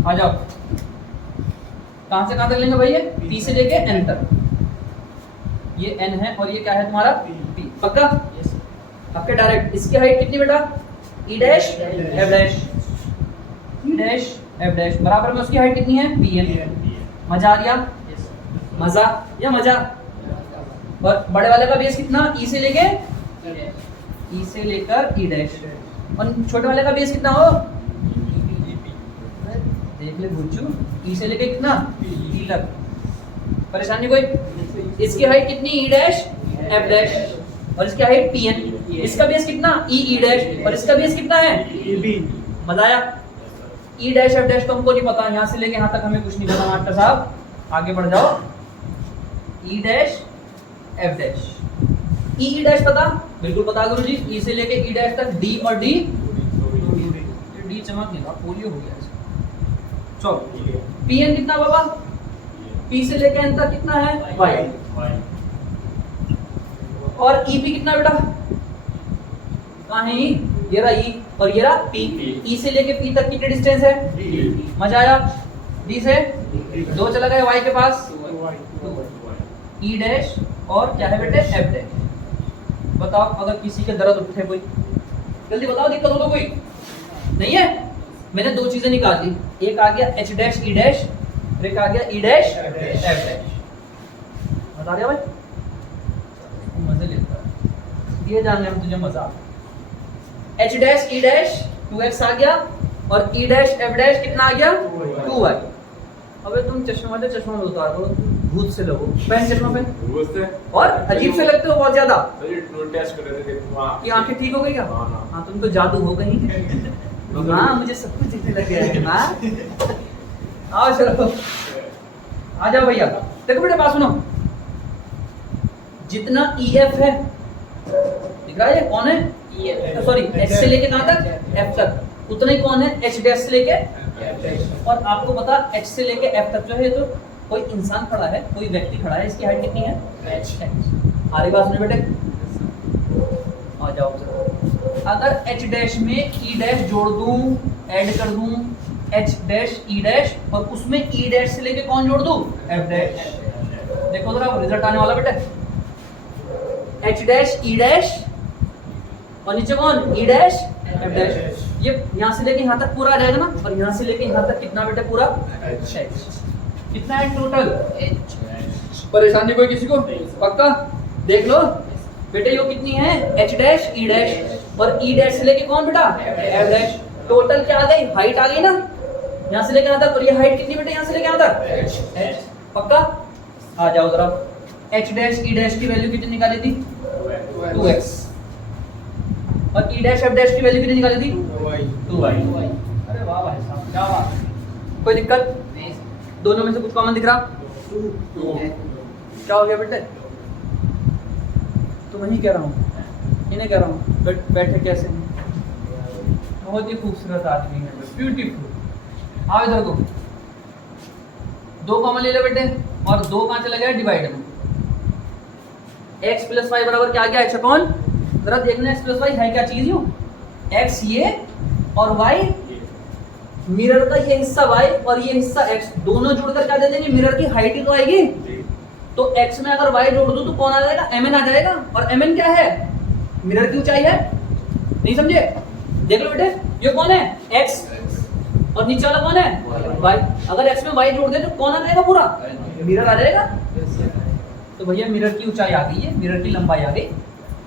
आ जाओ, कहां से कहां तक लेंगे भाई? ये पी से लेके एन तक, ये एन है और ये क्या है तुम्हारा पी। पक्का? आपके डायरेक्ट इसकी हाइट कितनी बेटा? E dash F dash, E dash F dash बराबर में उसकी हाइट कितनी है? P N. मजा आ गया? मजा या मजा? और बड़े वाले का बेस कितना? ई से लेके ई से लेकर ई डैश और छोटे वाले का बेस कितना हो? देख ले बुच्चू, ई से लेके कितना? ई तक। परेशानी कोई? इसकी हाइट कितनी? ई डैश एफ डैश और इसकी हाइट पी एन। इसका बेस कितना? ई ई डैश और इसका बेस कितना है? बी। मजा आया? ई डैश एफ डैश तो हमको नहीं पता, यहाँ से लेके यहाँ तक हमें कुछ नहीं पता मास्टर साहब, आगे बढ़ जाओ। ई dash F dash, E E dash पता? बिल्कुल पता गुरुजी, ई से लेके ई डैश तक डी और डी चमक नहीं रहा, पोलियो हो गया। चलो पी एन कितना बाबा? पी से लेके एन तक कितना है? वाई। और ई पी कितना बेटा? कहाँ है ई? ये रहा ई और ये रहा पी। ई से लेके पी तक कितनी डिस्टेंस है? मजा आया? डी से 2 चला गया वाई के पास, ई डैश और क्या है बेटे एफ डैश। बताओ अगर किसी के दर्द उठे कोई, जल्दी बताओ, दिक्कत हो तो कोई नहीं है? मैंने 2 चीजें निकाल दी, एक आ गया एच डैश ई डैश और एक आ गया ई डैश एफ डैश। बता दिया भाई? मजे लेता है ये जानने में तुझे मजा। H dash E dash 2x आ गया और ई डैश एफ डैश कितना आ गया? 2y। अबे तुम चश्मा वाले चश्मा में उतार दो, भूत से लगो। पहन चश्मा पहन, और अजीब से लगते हो बहुत ज्यादा। कि आंखें ठीक हो गई क्या? हाँ तुम तो जादू हो गई। हाँ मुझे सब कुछ दिखने लग गया है ना। आओ चलो आ जाओ भैया। देखो बेटा बात सुनो, जितना ई एफ है दिख रहा है कौन है? ई एफ, सॉरी एच से लेके कहां तक? एफ तक। उतना ही कौन है? एच डैश से लेके एफ डैश। और आपको पता एच से लेके एफ तक जो है तो कोई इंसान खड़ा है, कोई व्यक्ति खड़ा है, इसकी हाइट कितनी है? एच। हमारी बात सुनिए बेटे, आ जाओ चलो। अगर एच डैश में ई डैश जोड़ दूं, ऐड कर दूं एच डैश ई डैश और उसमें ई डैश से लेके कौन जोड़ दूं? F dash. देखो जरा रिजल्ट आने वाला बेटे, एच डैश ई डैश और नीचे कौन? ई डैश एफ डैश। ये यहाँ से लेके यहाँ तक पूरा आ जाएगा ना, और यहाँ से लेके यहाँ तक कितना बेटे पूरा? एच। कितना है टोटल? एच। परेशानी कोई किसी को? पक्का? देख लो बेटे ये कितनी है? एच डैश ई डैश और ई डैश से लेके कौन बेटा? F dash. टोटल क्या आ गई? हाइट आ गई ना, यहाँ से लेके यहाँ तक। और ये हाइट कितनी बेटे यहाँ से लेके यहाँ तक? एच। पक्का? आ जाओ जरा, एच डैश ई डैश की वैल्यू कितनी निकाली थी? 2x। और ई डैश एफ डैश की वैल्यू कितनी निकाली थी? 2y। अरे वाह भाई साहब क्या बात है। कोई दिक्कत? दोनों में से कुछ कॉमन दिख रहा? 2। क्या हो गया बेटे? तो वही कह रहा हूँ, इन्हें कह रहा हूँ बैठे कैसे हैं, बहुत ही खूबसूरत आदमी है, ब्यूटीफुल। आओ इधर को, 2 कॉमन ले लो बेटे और 2 कहाँ चला गया? डिवाइड में। x प्लस वाई बराबर क्या आ गया, h अपॉन, जरा देखना x प्लस वाई है क्या चीज, यूं x ये और y, मिरर का ये हिस्सा y और ये हिस्सा x, दोनों जोड़कर क्या दे देंगे, मिरर की हाइट ही तो आएगी। तो x में अगर y जोड़ दूं तो कौन आ जाएगा, mn आ जाएगा। और mn क्या है, मिरर की ऊंचाई है, नहीं समझे, देख लो बेटे, ये कौन है x और नीचे वाला कौन है y। अगर x में y जोड़ दे तो कौन आ जाएगा, पूरा मिरर आ जाएगा। तो भैया मिरर की ऊंचाई आ गई है, मिरर की लंबाई आ गई,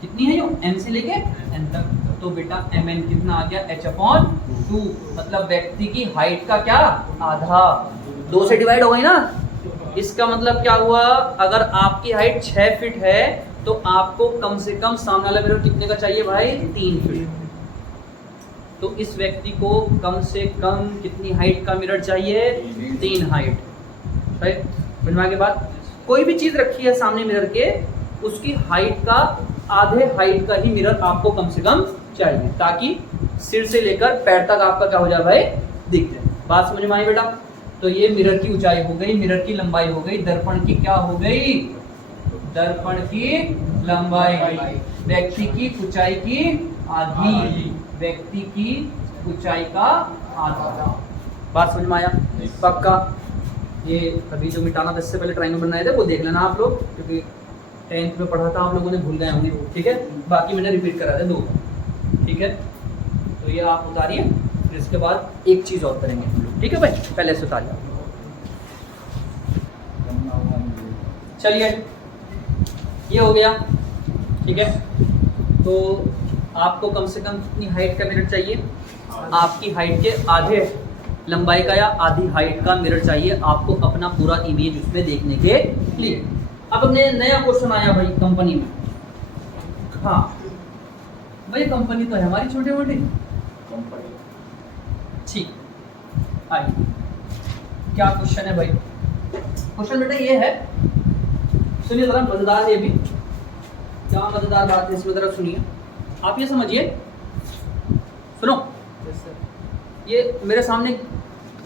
कितनी है, जो m से लेके n तक। तो बेटा mn कितना आ गया, h/2, मतलब व्यक्ति की हाइट का क्या, आधा, 2 से डिवाइड हो गई ना। इसका मतलब क्या हुआ, अगर आपकी हाइट 6 फीट है तो आपको कम से कम सामने वाला मिरर कितने का चाहिए भाई, 3 फीट। तो इस व्यक्ति को कम से कम कितनी हाइट का मिरर चाहिए, 3 हाइट, राइट। समझ के बाद कोई भी चीज रखी है सामने मिरर के, उसकी हाइट का आधे हाइट का ही मिरर आपको कम से कम चाहिए, ताकि सिर से लेकर पैर तक आपका क्या हो जाए भाई, दिख जाए। बात समझ में आई बेटा। तो ये मिरर की ऊंचाई हो गई, मिरर की लंबाई हो गई, दर्पण की क्या हो गई, दर्पण की लंबाई, व्यक्ति की ऊंचाई की आधी, व्यक्ति की ऊंचाई का आधा। बात समझ में आया पक्का। ये अभी जो मिटाना था इससे पहले ट्रायंगल बनाए थे वो देख लेना आप लोग, क्योंकि 10th में पढ़ा था, आप लोगों ने भूल गए होंगे, ठीक है। बाकी मैंने रिपीट करा था 2, ठीक है। तो ये आप उतारिए, फिर इसके बाद एक चीज और करेंगे हम लोग, ठीक है भाई, पहले से उतारिए। चलिए ये हो गया, ठीक है। तो आपको कम से कम कितनी हाइट का मिरर चाहिए, आपकी हाइट के आधे लंबाई का या आधी हाइट का मिरर चाहिए आपको अपना पूरा इमेज उसमें देखने के लिए। अब अपने नया क्वेश्चन आया भाई कंपनी में, हाँ भाई कंपनी तो है हमारी छोटी मोटी कंपनी, ठीक, आइए क्या क्वेश्चन है भाई। क्वेश्चन बेटा ये है, सुनिए जरा, मजेदार है ये भी, क्या मजेदार बात है इसमें, जरा सुनिए। आप ये समझिए, सुनो, ये मेरे सामने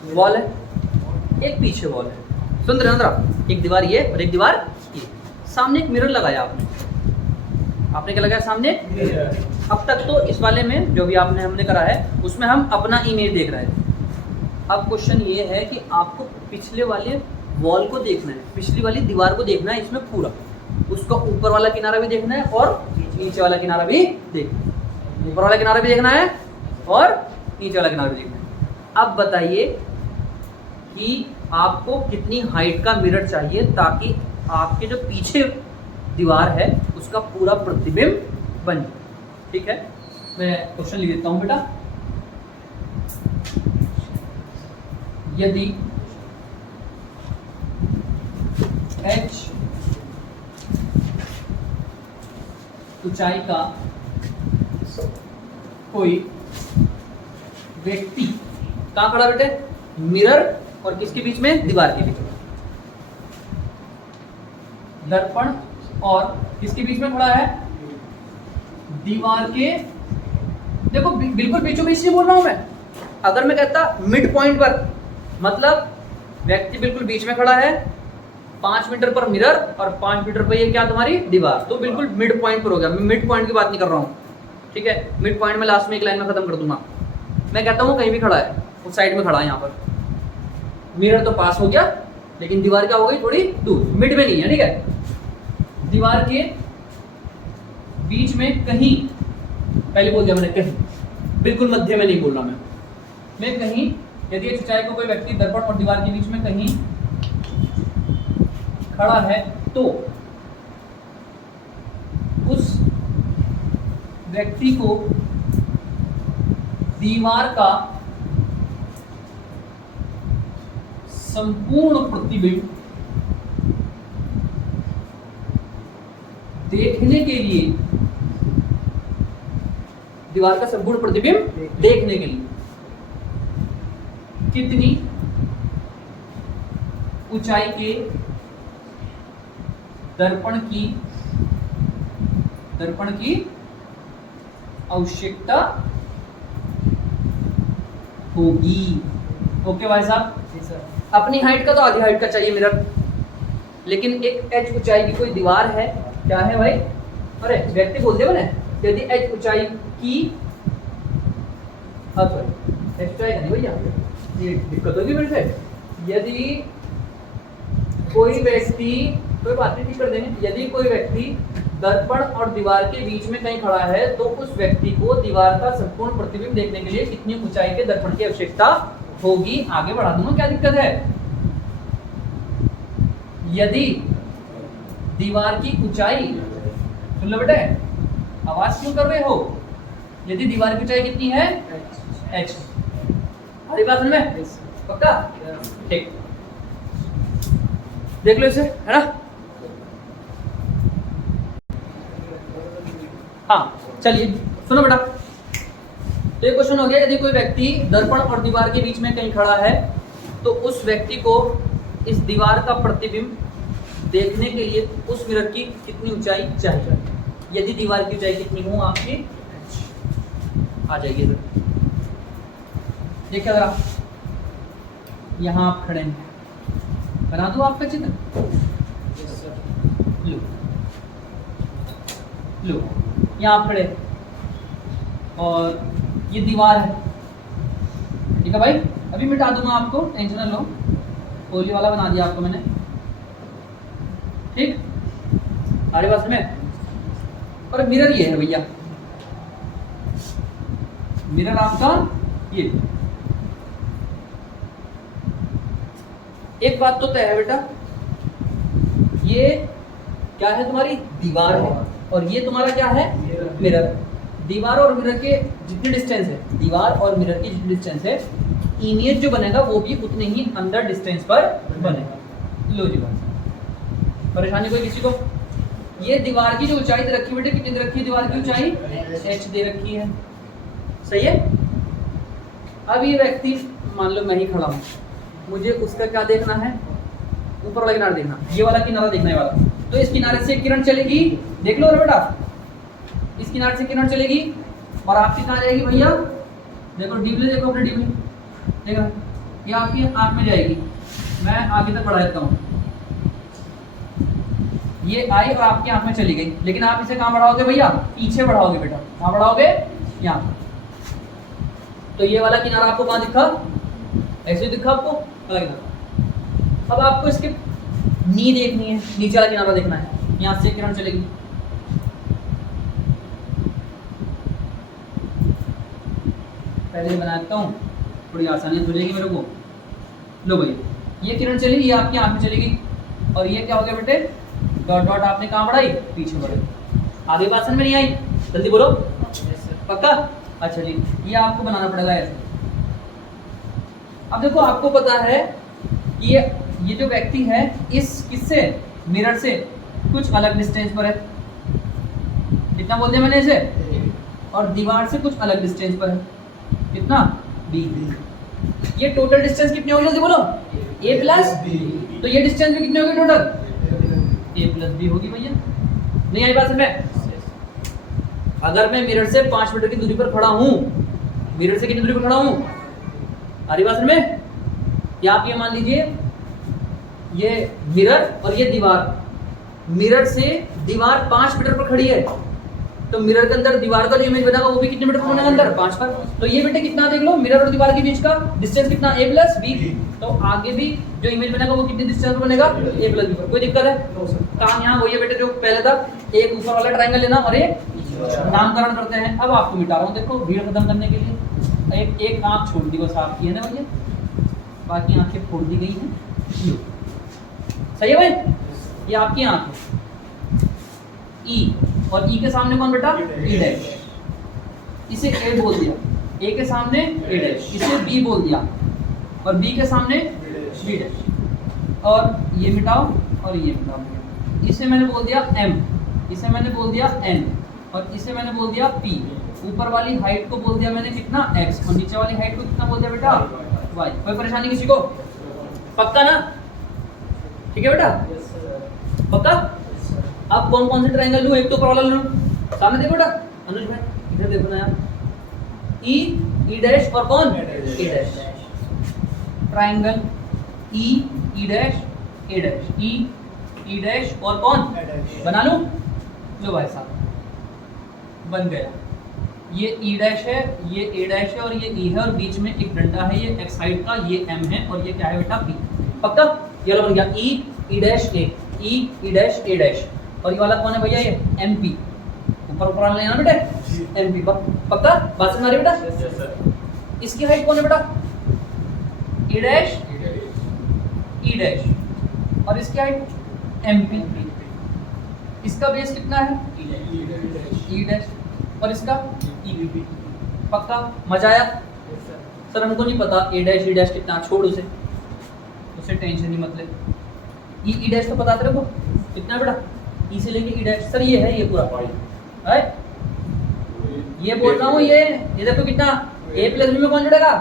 वॉल है, एक पीछे वॉल है, सुन रहे हैं, एक दीवार ये और एक दीवार ये, सामने एक मिरर लगाया आपने क्या लगाया सामने, अब तक तो इस वाले में जो भी हमने करा है उसमें हम अपना इमेज देख रहे थे। अब क्वेश्चन ये है कि आपको पिछले वाले वॉल को देखना है, पिछली वाली दीवार को देखना है इसमें पूरा, उसका ऊपर वाला किनारा भी देखना है और नीचे वाला किनारा भी देखना है, ऊपर वाला किनारा भी देखना है और नीचे वाला किनारा भी देखना है। अब बताइए कि आपको कितनी हाइट का मिरर चाहिए ताकि आपके जो पीछे दीवार है उसका पूरा प्रतिबिंब बन जाए, ठीक है। मैं क्वेश्चन लिख देता हूं बेटा। यदि h ऊंचाई का कोई व्यक्ति कहां खड़ा बेटे, मिरर और किसके बीच में, दीवार के बीच में, दर्पण और किसके बीच में खड़ा है, दीवार के, देखो बिल्कुल बीचों बीच नहीं बोल रहा हूं मैं। अगर मैं कहता मिड पॉइंट पर, मतलब व्यक्ति बिल्कुल बीच में खड़ा है, 5 मीटर पर मिरर और 5 मीटर पर ये क्या तुम्हारी दीवार, तो बिल्कुल मिड पॉइंट पर हो गया। मैं मिड पॉइंट की बात नहीं कर रहा हूँ, ठीक है। मिड पॉइंट में लास्ट में एक लाइन में खत्म कर दूंगा। मैं कहता हूँ कहीं भी खड़ा है, उस साइड में खड़ा है, यहाँ पर मिरर तो पास हो गया लेकिन दीवार क्या हो गई, थोड़ी दूर, मिड में नहीं है, ठीक है। दीवार के बीच में कहीं, पहले बोल दिया मैंने कहीं, बिल्कुल मध्य में नहीं बोल रहा मैं कहीं, यदि इस ऊंचाई को कोई व्यक्ति दर्पण और दीवार के बीच में कहीं खड़ा है तो उस व्यक्ति को दीवार का संपूर्ण प्रतिबिंब देखने के लिए, दीवार का संपूर्ण प्रतिबिंब देखने के लिए कितनी ऊंचाई के दर्पण की आवश्यकता होगी। ओके भाई साहब, अपनी हाइट का तो आधी हाइट का चाहिए मिरर, लेकिन एक h ऊंचाई की कोई दीवार है क्या है भाई, अरे व्यक्ति बोल दिया मैंने, यदि h ऊंचाई की, अब सॉरी h ऊंचाई नहीं भैया, ये दिक्कत होगी मेरे से, यदि कोई व्यक्ति, कोई बात नहीं ठीक कर देंगे, यदि कोई व्यक्ति दर्पण और दीवार के बीच में कहीं खड़ा है तो उस व्यक्ति को दीवार का संपूर्ण प्रतिबिंब देखने के लिए कितनी ऊंचाई के दर्पण की आवश्यकता होगी। आगे बढ़ा दूंगा, क्या दिक्कत है। यदि दीवार की ऊंचाई, सुन लो बेटे, आवाज क्यों कर रहे हो, यदि दीवार की ऊंचाई कितनी है h, हमारी बात में पक्का, ठीक, देख लो इसे, है ना। हाँ चलिए सुनो बेटा, तो ये क्वेश्चन हो गया, यदि कोई व्यक्ति दर्पण और दीवार के बीच में कहीं खड़ा है तो उस व्यक्ति को इस दीवार का प्रतिबिंब देखने के लिए उस मिरर की कितनी ऊंचाई चाहिए। यदि दीवार की ऊंचाई कितनी हो आपकी, आ जाइए सर, देखिए जरा, यहाँ आप खड़े हैं, बना दो आपका चित्र, लो लो, यहाँ आप खड़े और ये दीवार है, ठीक है भाई, अभी मिटा दूंगा आपको, टेंशन ना लो, कोहली वाला बना दिया आपको मैंने, ठीक, हमारे पास में, और मिरर ये है भैया, मिरर आपका ये। एक बात तो तय है बेटा, ये क्या है, तुम्हारी दीवार है और ये तुम्हारा क्या है, मिरर। दीवार और मिरर के जितनी डिस्टेंस है, दीवार और मिरर की जितनी डिस्टेंस है, इमेज जो बनेगा वो भी उतने ही अंदर डिस्टेंस पर बनेगा। लो जी बात, परेशानी कोई किसी को। ये दीवार की जो ऊंचाई दे रखी है बेटे, कितनी दे रखी है दीवार की ऊंचाई, h दे रखी है, सही है। अब ये व्यक्ति, मान लो मैं ही खड़ा हूँ, मुझे उसका क्या देखना है, ऊपर वाला किनारा देखना, ये वाला किनारा देखना है वाला, तो इस किनारे से किरण चलेगी, देख लो बेटा, इस किनारे से किरण चलेगी और आपकी कहाँ जाएगी भैया, देखो डिबले, देखो अपने डिबले, देखो ये आपकी आंख में जाएगी, मैं आगे तक बढ़ा देता हूँ, ये आई और आपकी आंख में चली गई, लेकिन आप इसे कहाँ बढ़ाओगे भैया, पीछे बढ़ाओगे बेटा, कहाँ बढ़ाओगे, यहाँ। तो ये वाला किनारा आपको कहाँ दिखा, ऐसे दिखा आपको, अब आपको इसके नी देखनी है, नीचे वाला किनारा देखना है, यहाँ से किरण चलेगी, पहले बना देता हूँ, थोड़ी आसानी हो जाएगी मेरे को। लो भैया, ये किरण चली, ये आपकी आंख में चलेगी, और ये क्या हो गया बेटे, डॉट डॉट आपने कहाँ बढ़ाई, पीछे बढ़ाई, आगे बात समझ में नहीं आई, जल्दी बोलो, पक्का, अच्छा जी, ये आपको बनाना पड़ेगा ऐसे। अब देखो आपको पता है कि ये जो व्यक्ति है इस किससे, मिरर से कुछ अलग डिस्टेंस पर है, कितना बोल दिया मैंने इसे, और दीवार से कुछ अलग डिस्टेंस पर है, कितना, b। ये टोटल डिस्टेंस कितनी होगी जल्दी बोलो, a प्लस b, तो ये डिस्टेंस भी कितनी होगी टोटल, a प्लस b होगी भैया, नहीं आई बात समझ में। अगर मैं मिरर से 5 मीटर की दूरी पर खड़ा हूँ, मिरर से कितनी दूरी पर खड़ा हूँ, आ रही बात समझ में, या आप ये मान लीजिए ये मिरर और ये दीवार, मिरर से दीवार 5 मीटर पर खड़ी है, तो मिरर के अंदर दीवार का जो इमेज बनेगा वो भी कितने मीटर पर बनेगा, अंदर 5 पर। तो ये बेटे कितना देख लो, मिरर और दीवार के बीच का डिस्टेंस कितना, a प्लस बी, तो आगे भी जो इमेज बनेगा वो कितने डिस्टेंस पर बनेगा, a प्लस बी पर। कोई दिक्कत है, काम यहाँ वही है बेटे जो पहले था, एक ऊपर वाला ट्रायंगल लेना और एक नामकरण करते हैं। अब आपको मिटा रहा हूँ, देखो भीड़ खत्म करने के लिए, एक आँख छोड़ दी बस आपकी, है ना भैया, बाकी आंखें फोड़ दी गई हैं, सही है भाई, ये आपकी आंख है, ई, और ई के सामने कौन बेटा, ई डैश, इसे ए बोल दिया, ए के सामने ए डैश, इसे बी बोल दिया, और बी के सामने बी डैश, और ये मिटाओ और ये मिटाओ, इसे मैंने बोल दिया एम, इसे मैंने बोल दिया एन, और इसे मैंने बोल दिया पी। ऊपर वाली हाइट को बोल दिया मैंने कितना, एक्स, और नीचे वाली हाइट को कितना बोल दिया बेटा, वाई। कोई परेशानी किसी को, पक्का ना, ठीक है बेटा, पक्का। अब कौन कौन से ट्रायंगल लूं, एक तो ऊपर वाला लूं, सामने देखो बेटा, अनुज भाई इधर देखो ना यार, ई, ई डैश और कौन, A dash, triangle E, E dash, A dash, E, E dash और कौन, बना लूं, लो भाई साहब, बन गया। ये ई डैश है, ये ए डैश है और ये ई है और बीच में एक डंडा है, ये एक्स साइड का, ये एम है और ये क्या है बेटा, बी। पक्का? ये वाला बन गया ई dash A, E dash A dash. और ये वाला कौन है भैया, ये एम पी। ऊपर ऊपर लेना बेटा, एम पी। पक्का? बात समझ आ रही बेटा? इसकी हाइट कौन है बेटा, ई डैश ई डैश, और इसकी हाइट एम पी। इसका बेस कितना है, ई डैश, और इसका ई। पक्का? मजा आया? सर हमको नहीं पता ए डैश ई डैश कितना, छोड़ उसे टेंशन नहीं मत ले। ई डैश तो पता तेरे को कितना बेटा, ई से लेके ई डैश। सर ये है, ये पूरा है, ये बोल रहा हूँ। ये देखो कितना, ए प्लस बी में कौन जुड़ेगा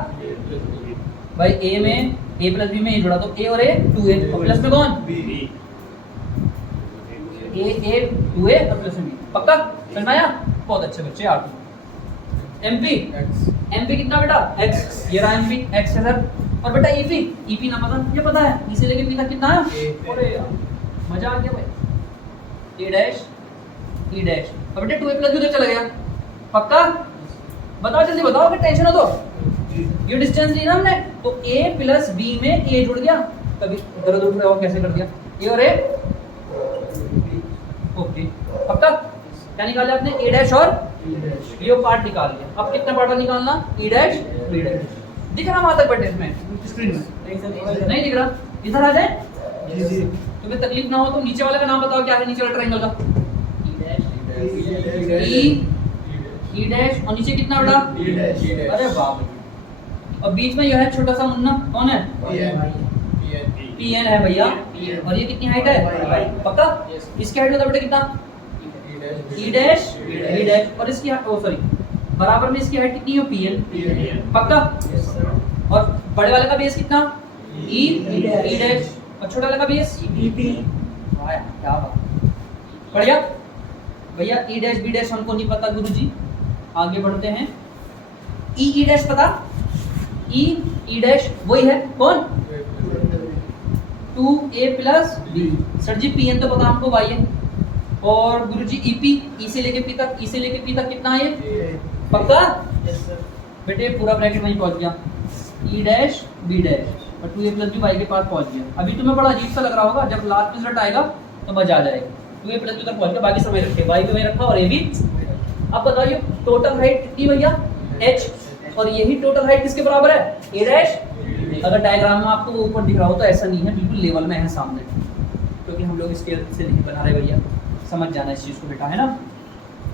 भाई, ए में ए प्लस बी में ये जुड़ा, तो ए और ए 2a, और प्लस में कौन, ए 2a और प्लस में बी। पक्का? समझ में आया? बहुत अच्छे बच्चे। आप एमपी कितना बेटा, x। ये रहा एमपी, x है सर। और बेटा ईपी ना पता, ये पता है, ई से लेके पी तक कितना है। अरे यार मजा आ गया भाई। ए डैश ई डैश, और बेटा 2a प्लस भी उधर चला गया। पक्का? बताओ जल्दी बताओ, अगर टेंशन हो तो। ये डिस्टेंस ली ना हमने, तो a प्लस बी में a जुड़ गया। कभी दर्द उठ रहा हो, कैसे कर दिया, a और a। ओके, पक्का? क्या निकाला आपने, a डैश और ये पार्ट निकाल लिया। अब कितना पार्ट निकालना, e डैश b डैश। दिख रहा वहां तक बेटे इसमें स्क्रीन में? नहीं दिख रहा। इधर आ जाए, तुम्हें तकलीफ ना हो तो नीचे वाले का नाम बताओ, क्या है नीचे वाला ट्रायंगल का, ई डैश, और नीचे कितना बेटा, अरे बाप रे। और बीच में यह है छोटा सा मुन्ना, कौन है, पीएन है भैया। और ये कितनी हाइट है, पक्का? इसकी हाइट होता बेटा कितना, ई डैश बी डैश, और इसकी सॉरी बराबर में इसकी हाइट कितनी है, पीएन। पक्का? और बड़े वाले का बेस कितना, ई डैश, और छोटे वाले का बेस ईपी। क्या बात, बढ़िया भैया। ई डैश बी डैश हमको नहीं पता गुरुजी, आगे बढ़ते हैं। ई डैश पता, ई डैश वही है, कौन, 2a प्लस बी। सर जी पीएन तो पता हमको, वाई है। और गुरुजी ईपी, ई से लेके पी तक, ई से लेके पी तक कितना है, पक्का? बेटे पूरा ब्रैकेट वहीं पहुंच गया, ई डैश बी डैश, और 2a प्लस बी वाई के पास पहुंच गया। अभी तुम्हें बड़ा अजीब सा लग रहा होगा, जब लास्ट में रिजल्ट आएगा तो मजा आ जाएगा। 2a प्लस बी तक पहुंच गया, बाकी समय रखे, वाई पे वहीं रखा और ए भी। अब बताइए टोटल हाइट कितनी भैया, h, और यही टोटल हाइट किसके बराबर है, ए डैश। अगर डायग्राम में आपको ऊपर दिख रहा हो तो ऐसा नहीं है, बिल्कुल लेवल में है सामने, क्योंकि हम लोग स्केल से नहीं बना रहे भैया, समझ जाना इस चीज को बेटा, है ना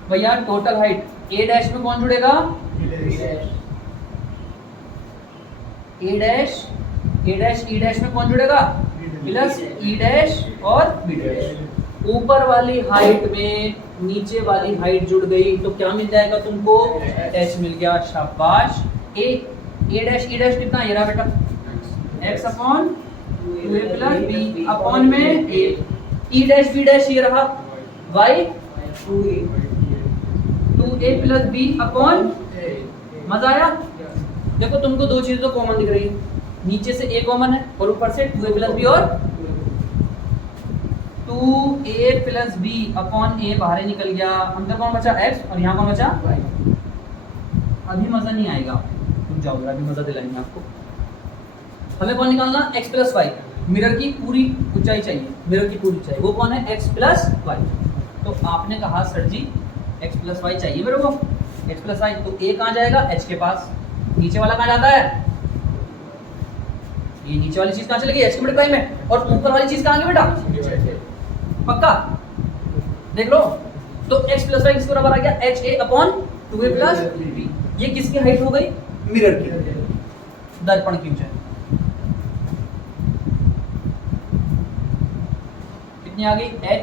भैया। टोटल हाइट ए डैश में कौन जुड़ेगा, ए डैश ई डैश में कौन जुड़ेगा, प्लस ई डैश और बी डैश। ऊपर वाली हाइट में नीचे वाली हाइट जुड़ गई तो क्या मिल जाएगा तुमको, एच मिल गया, शाबाश। ए डैश ई डैश कितना, ये रहा बेटा, x upon 2a plus b upon में a। E dash B dash ये रहा, y 2a plus b upon. मजा आया? देखो तुमको दो चीजें तो कॉमन दिख रही है, नीचे से a कॉमन है और ऊपर से 2a प्लस b, और 2a plus b upon a बाहर निकल गया, अंदर कौन बचा, x, और यहाँ कौन बचा, y। अभी मजा नहीं आएगा, तुम जाओ, अभी मजा दिलाएंगे आपको। हमें कौन निकालना, x प्लस वाई। मिरर की पूरी ऊंचाई चाहिए, मिरर की पूरी ऊंचाई, वो कौन है, x प्लस वाई। तो आपने कहा सर जी x प्लस वाई चाहिए मेरे को, x प्लस वाई, तो a कहाँ जाएगा, h के पास। नीचे वाला कहाँ जाता है, ये नीचे वाली चीज कहाँ चलेगी, h के बड़े प्राइम में, और ऊपर वाली चीज कहाँ गई बेटा, पक्का? देख लो, तो x प्लस वाई किसके बराबर आ गया, ha upon 2a plus b। ये किसकी हाइट हो गई, मिरर की, दर्पण की ऊंचाई कितनी आ गई, ha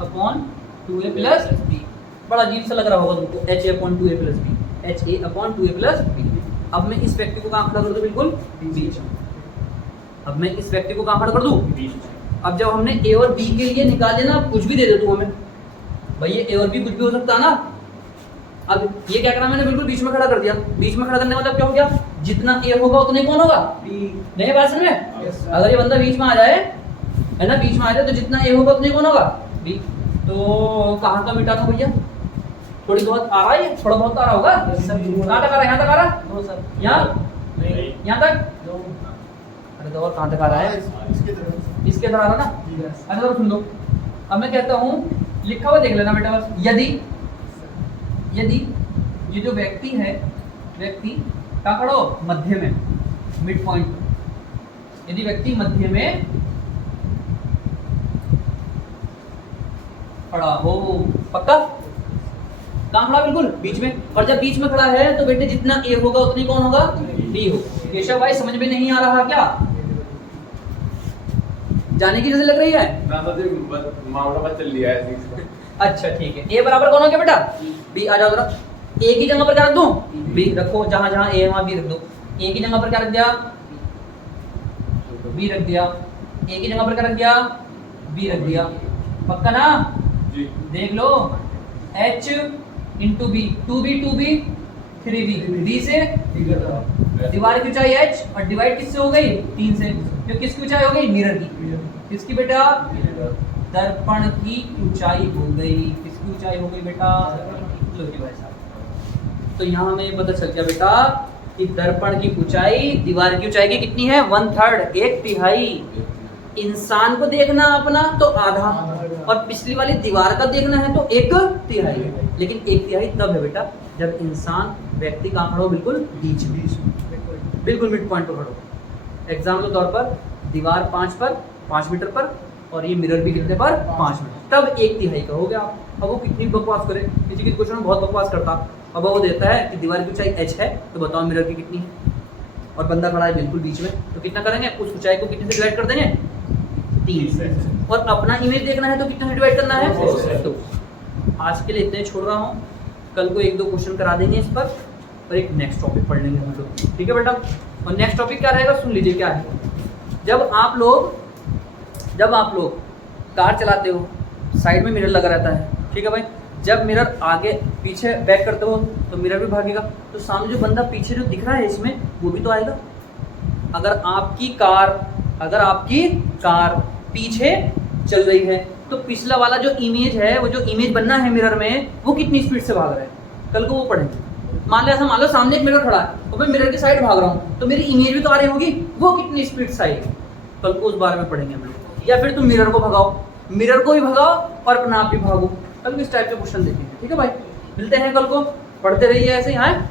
upon 2a plus b। बड़ा अजीब सा लग रहा होगा तुमको, ha upon 2a plus b, ha upon 2a plus b। अब मैं इस व्यक्ति को कहाँ खड़ा कर दूं, बिल्कुल बीच। अब मैं इस व्यक्ति को कहाँ खड़ा कर दूं, बीच। अब जब हमने a और b के लिए निकाल लेना, कुछ भी दे दे तू हमें, भाई ये a और b कुछ भी हो सकता है ना। अब ये क्या करा मैंने, बिल्कुल बीच में खड़ा कर दिया। बीच में खड़ा करने का मतलब क्या हो गया, जितना a होगा उतना ही कौन होगा, b। नहीं बात समझ में? अगर ये बंदा बीच में आ जाए, है ना, बीच में आ जाए, तो जितना a होगा उतना ही कौन होगा, b। तो कहाँ का मिटा दूं भैया? थोड़ी बहुत आ रहा है, थोड़ा बहुत आ रहा होगा। कहाँ तक आ रहा है? यहाँ तक आ रहा है? दो सर। यहाँ यहाँ तक? दो। अरे तो और कहाँ तक आ रहा है? इसके तरह आ रहा ना। अच्छा तो सुन लो, अब मैं कहता हूँ लिखा हुआ देख लेना बेटा बस। यदि ये जो व्यक्ति है, व्यक्ति कहाँ खड़ा हो? मध्य में, मिड पॉइंट। यदि व्यक्ति मध्य में खड़ा हो, पक्का? कहाँ खड़ा? बिल्कुल बीच में। और जब बीच में खड़ा है तो बेटे जितना ए होगा उतनी कौन होगा? बी होगा। केशव भाई समझ में नहीं आ रहा क्या? जाने की जैसे लग रही है? मामला चल लिया है। अच्छा ठीक है। ए बराबर कौन हो गया बेटा? बी। आ जाओ जरा। ए की जगह पर क्या रख दूं? बी रखो। जहां जहां ए वहां बी रख दो। ए की जगह पर क्या रख दिया? बी रख दिया। ए की जगह पर क्या रख दिया? बी रख दिया। पक्का ना? जी। देख लो, H into B, 2b 3b, D से दीवार की ऊंचाई h और डिवाइड किससे हो गई? 3 से। तो किसकी ऊंचाई हो गई? मिरर की। किसकी बेटा? दर्पण की ऊंचाई हो गई। किसकी ऊंचाई हो गई बेटा? लो जी भाई साहब। तो यहाँ हमें पता चल गया बेटा कि दर्पण की ऊंचाई दीवार की ऊंचाई की कितनी है? 1/3, 1/3। इंसान को देखना अपना तो आधा, और पिछली वाली दीवार का देखना है तो 1/3। लेकिन 1/3 तब है बेटा जब इंसान, व्यक्ति कहाँ खड़ा हो? बिल्कुल बीच में, बिल्कुल मिड पॉइंट पर खड़ा हो। एग्जाम्पल के तौर पर दीवार 5 मीटर पर और ये मिरर भी कितने पर? 5 मीटर। तब 1/3 का हो गया। अब वो कितनी बकवास करे, किसी के क्वेश्चन में बहुत बकवास करता। अब वो देता है कि दीवार की ऊंचाई h है, तो बताओ मिरर की कितनी है? और बंदा खड़ा है बिल्कुल बीच में, तो कितना करेंगे? उस ऊंचाई को कितने से डिवाइड कर देंगे? 3 से। और अपना इमेज देखना है तो कितने से डिवाइड करना है? तो आज के लिए इतने छोड़ रहा हूँ। कल को 1-2 क्वेश्चन करा देंगे इस पर, और एक नेक्स्ट टॉपिक पढ़ लेंगे हम लोग। ठीक है बेटा? और नेक्स्ट टॉपिक क्या रहेगा सुन लीजिए क्या है। जब आप लोग कार चलाते हो, साइड में मिरर लगा रहता है, ठीक है भाई? जब मिरर आगे पीछे बैक करते हो तो मिरर भी भागेगा, तो सामने जो बंदा पीछे जो दिख रहा है इसमें, वो भी तो आएगा। अगर आपकी कार पीछे चल रही है तो पिछला वाला जो इमेज है, वो जो इमेज बनना है मिरर में, वो कितनी स्पीड से भाग रहा है, कल को वो पढ़ेंगे। मान लो सामने एक मिरर खड़ा है और मैं मिरर की साइड भाग रहा हूँ, तो मेरी इमेज भी तो आ रही होगी, वो कितनी स्पीड से आएगी, कल को उस बारे में पढ़ेंगे हम लोग। या फिर तुम मिरर को भगाओ, मिरर को भी भगाओ और अपना आप भी भागो। कल को इस टाइप के क्वेश्चन देखेंगे। ठीक है भाई? मिलते हैं कल को, पढ़ते रहिए ऐसे ही। हाँ।